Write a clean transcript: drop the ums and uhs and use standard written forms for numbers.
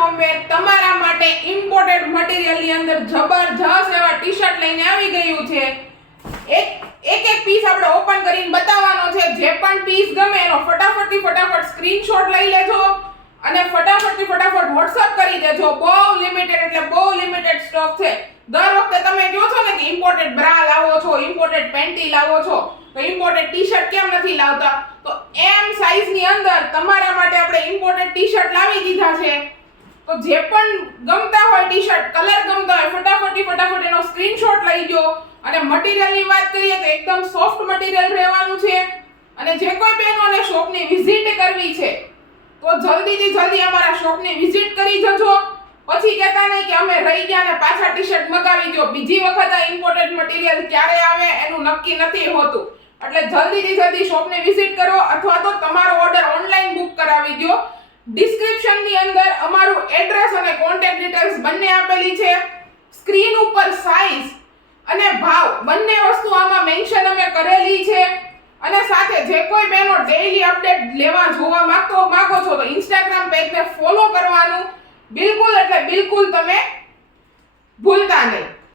ફોર્મવેર તમારા માટે ઇમ્પોર્ટેડ મટીરીયલની અંદર જબરજસ્ત એવા ટી-શર્ટ લઈને આવી ગયું છે. એક પીસ આપણે ઓપન કરીને બતાવવાનો છે. જે પણ પીસ ગમે એનો ફટાફટ સ્ક્રીનશોટ લઈ લેજો અને ફટાફટ WhatsApp કરી દેજો. બહુ લિમિટેડ એટલે બહુ લિમિટેડ સ્ટોક છે. દર વખતે તમે કહો છો ને કે ઇમ્પોર્ટેડ બ્રા લાવો છો, ઇમ્પોર્ટેડ પેન્ટી લાવો છો, તો ઇમ્પોર્ટેડ ટી-શર્ટ કેમ નથી લાવતા? તો એમ સાઈઝ ની અંદર તમારા માટે આપણે ઇમ્પોર્ટેડ ટી-શર્ટ લાવી દીધા છે. તો જે પણ ગમતા હોય ટી-શર્ટ, કલર ગમતા હોય, ફટાફટ એનો સ્ક્રીનશોટ લઈ લો. અને મટીરીયલ ની વાત કરીએ તો એકદમ સોફ્ટ મટીરીયલ રહેવાનું છે. અને જે કોઈ બહેનોને શોપની વિઝિટ કરવી છે તો જલ્દીથી જલ્દી અમારા શોપની વિઝિટ કરી જજો. પછી કહેતા નહીં કે અમે રહી ગયા ને પાછા ટી-શર્ટ મગાવી દો. બીજી વખત આ ઇમ્પોર્ટેડ મટીરીયલ ક્યારે આવે એનું નક્કી નથી હોતું. એટલે જલ્દીથી જલ્દી શોપને વિઝિટ કરો અથવા તો તમારો ઓર્ડર ઓનલાઈન બુક કરાવી દો. ડિસ્ક્રિપ્શન ની અંદર અમારું એડ્રેસ અને કોન્ટેક્ટ ડિટેલ્સ બંને આપેલી છે. સ્ક્રીન ઉપર સાઈઝ અને ભાવ બંને વસ્તુ આમાં મેન્શન અમે કરેલી છે. અને સાથે જે કોઈ બહેનો ડેઈલી અપડેટ લેવા જોવા માંગો છો તો ઇન્સ્ટાગ્રામ પેજને ફોલો કરવાનું બિલકુલ એટલે બિલકુલ તમે ભૂલતા નહીં.